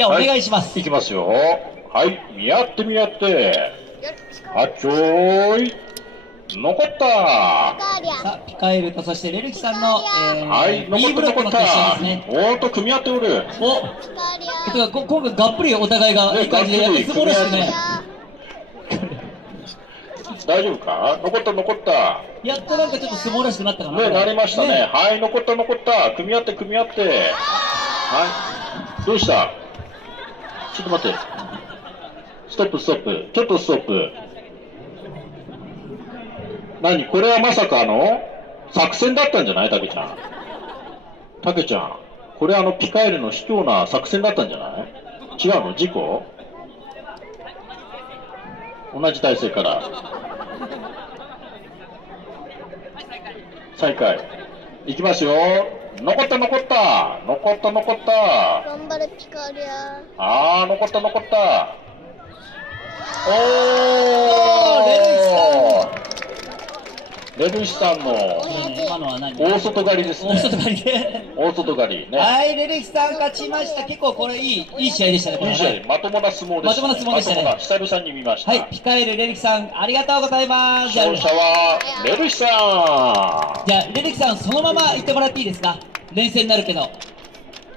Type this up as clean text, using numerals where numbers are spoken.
じゃあお願いします。いきますよ。はい、見合って見合って。あちょーい。残った。さあ、ピカエルとそしてレルキさんの、はい、B ブロックの決勝ですね。おーと組み合っておる。今回がっぷりお互いがいい感じで、やっぱ相撲らしくね。大丈夫か？残った残った。やっとなんかちょっと相撲らしくなったかな。ね、なりましたね。はい、残った残った。組み合って組み合って。はい。どうした？ちょっと待って。ストップストップ。ちょっとストップ。何これはまさか作戦だったんじゃないたけちゃん。たけちゃん。これピカエルの卑怯な作戦だったんじゃない？違うの？事故？同じ体勢から。再開。いきますよ。残った残った。残った残った。頑張れピカリア。あー、残った残った。おー、レルヒさんの今のは何？大外刈りですね。大外刈りで。大外刈りね。はい、レルヒさん勝ちました。結構これいい試合でしたね。いい試合、まともな相撲でしたね。まともな相撲でしたね。久々に見ました。はい、ピカエル、レルヒさん、ありがとうございます。勝者はレルヒさん。じゃあ、レルヒさん、そのまま行ってもらっていいですか？連戦になるけど。